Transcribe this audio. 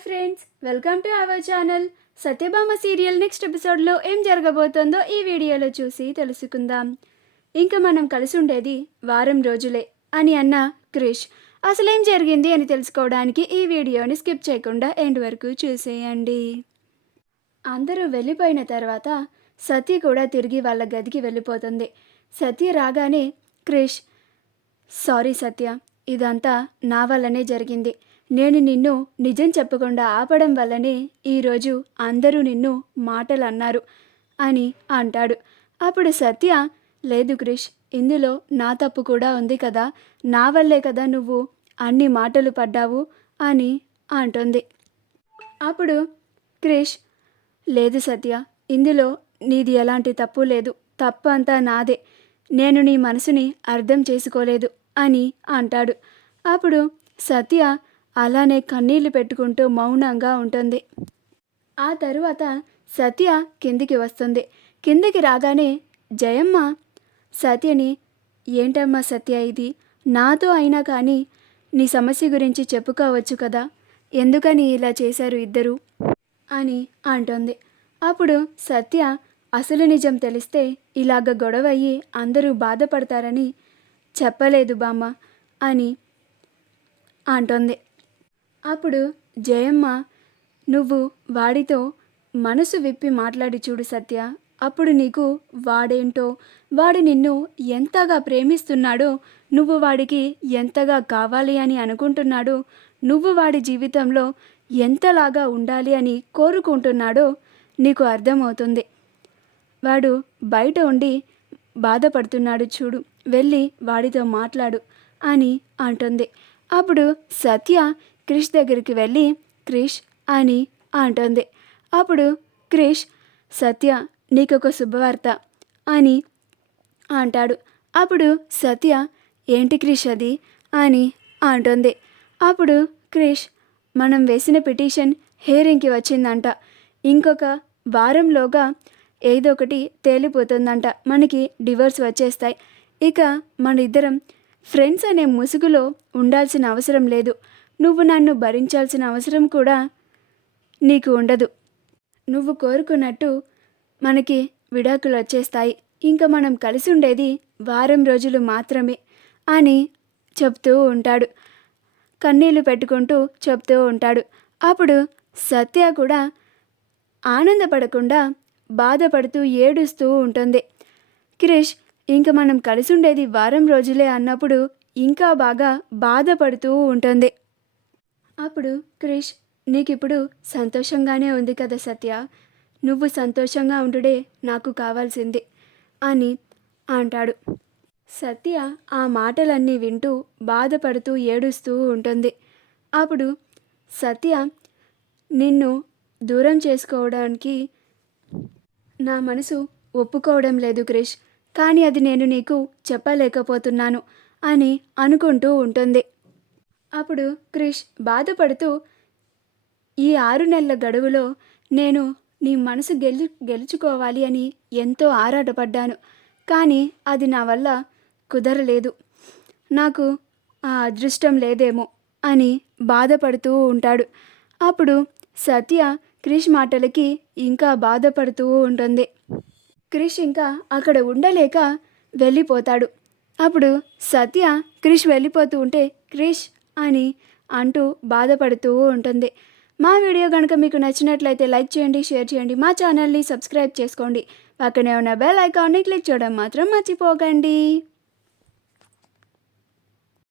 Hi friends, welcome to our channel. Satyabhama serial next ఎపిసోడ్లో ఏం జరగబోతోందో ఈ వీడియోలో చూసి తెలుసుకుందాం. ఇంకా మనం కలిసి ఉండేది వారం రోజులే అని అన్న క్రిష్ అసలేం జరిగింది అని తెలుసుకోవడానికి ఈ వీడియోని స్కిప్ చేయకుండా ఎండ్ వరకు చూసేయండి. అందరూ వెళ్ళిపోయిన తర్వాత సత్య కూడా తిరిగి వాళ్ళ గదికి వెళ్ళిపోతుంది. సత్య రాగానే క్రిష్, సారీ సత్య, ఇదంతా నా వల్లనే జరిగింది. నేను నిన్ను నిజం చెప్పకుండా ఆపడం వల్లనే ఈరోజు అందరూ నిన్ను మాటలు అన్నారు అని అంటాడు. అప్పుడు సత్య, లేదు క్రిష్, ఇందులో నా తప్పు కూడా ఉంది కదా, నా వల్లే కదా నువ్వు అన్ని మాటలు పడ్డావు అని అంటుంది. అప్పుడు క్రిష్, లేదు సత్య, ఇందులో నీది ఎలాంటి తప్పు లేదు, తప్పు అంతా నాదే, నేను నీ మనసుని అర్థం చేసుకోలేదు అని అంటాడు. అప్పుడు సత్య అలానే కన్నీళ్లు పెట్టుకుంటూ మౌనంగా ఉంటుంది. ఆ తరువాత సత్య కిందికి వస్తుంది. కిందికి రాగానే జయమ్మ సత్యని, ఏంటమ్మా సత్య ఇది, నాతో అయినా కానీ నీ సమస్య గురించి చెప్పుకోవచ్చు కదా, ఎందుకని ఇలా చేశారు ఇద్దరు అని అంటుంది. అప్పుడు సత్య, అసలు నిజం తెలిస్తే ఇలాగ గొడవ అయ్యి అందరూ బాధపడతారని చెప్పలేదు బామ్మ అని అంటుంది. అప్పుడు జయమ్మ, నువ్వు వాడితో మనసు విప్పి మాట్లాడి చూడు సత్య, అప్పుడు నీకు వాడేంటో, వాడు నిన్ను ఎంతగా ప్రేమిస్తున్నాడో, నువ్వు వాడికి ఎంతగా కావాలి అని అనుకుంటున్నాడో, నువ్వు వాడి జీవితంలో ఎంతలాగా ఉండాలి అని కోరుకుంటున్నాడో నీకు అర్థమవుతుంది. వాడు బయట ఉండి బాధపడుతున్నాడు చూడు, వెళ్ళి వాడితో మాట్లాడు అని అంటుంది. అప్పుడు సత్య క్రిష్ దగ్గరికి వెళ్ళి క్రిష్ అని అంటుంది. అప్పుడు క్రిష్, సత్య నీకొక శుభవార్త అని అంటాడు. అప్పుడు సత్య, ఏంటి క్రిష్ అది అని అంటుంది. అప్పుడు క్రిష్, మనం వేసిన పిటిషన్ హియరింగ్కి వచ్చిందంట, ఇంకొక వారంలోగా ఏదో ఒకటి తేలిపోతుందంట, మనకి డివోర్స్ వచ్చేస్తాయి, ఇక మన ఇద్దరం ఫ్రెండ్స్ అనే ముసుగులో ఉండాల్సిన అవసరం లేదు, నువ్వు నన్ను భరించాల్సిన అవసరం కూడా నీకు ఉండదు, నువ్వు కోరుకున్నట్టు మనకి విడాకులు వచ్చేస్తాయి, ఇంకా మనం కలిసి ఉండేది వారం రోజులు మాత్రమే అని చెప్తూ ఉంటాడు. కన్నీళ్లు పెట్టుకుంటూ చెప్తూ ఉంటాడు. అప్పుడు సత్య కూడా ఆనందపడకుండా బాధపడుతూ ఏడుస్తూ ఉంటుంది. క్రిష్, ఇంక మనం కలిసి ఉండేది వారం రోజులే అన్నప్పుడు ఇంకా బాగా బాధపడుతూ ఉంటుంది. అప్పుడు క్రిష్, నీకిప్పుడు సంతోషంగానే ఉంది కదా సత్య, నువ్వు సంతోషంగా ఉండుడే నాకు కావాల్సింది అని అంటాడు. సత్య ఆ మాటలన్నీ వింటూ బాధపడుతూ ఏడుస్తూ ఉంటుంది. అప్పుడు సత్య, నిన్ను దూరం చేసుకోవడానికి నా మనసు ఒప్పుకోవడం లేదు క్రిష్, కానీ అది నేను నీకు చెప్పలేకపోతున్నాను అని అనుకుంటూ ఉంటుంది. అప్పుడు క్రిష్ బాధపడుతూ, ఈ 6 నెలల గడువులో నేను నీ మనసు గెలుచుకోవాలి అని ఎంతో ఆరాటపడ్డాను, కానీ అది నా వల్ల కుదరలేదు, నాకు ఆ అదృష్టం లేదేమో అని బాధపడుతూ ఉంటాడు. అప్పుడు సత్య క్రిష్ మాటలకి ఇంకా బాధపడుతూ ఉంటుంది. క్రిష్ ఇంకా అక్కడ ఉండలేక వెళ్ళిపోతాడు. అప్పుడు సత్య క్రిష్ వెళ్ళిపోతూ ఉంటే క్రిష్ అని అంటూ బాధపడుతూ ఉంటుంది. మా వీడియో కనుక మీకు నచ్చినట్లయితే లైక్ చేయండి, షేర్ చేయండి, మా ఛానల్ని సబ్స్క్రైబ్ చేసుకోండి, పక్కనే ఉన్న బెల్ ఐకాన్ని క్లిక్ చేయడం మాత్రం మర్చిపోకండి.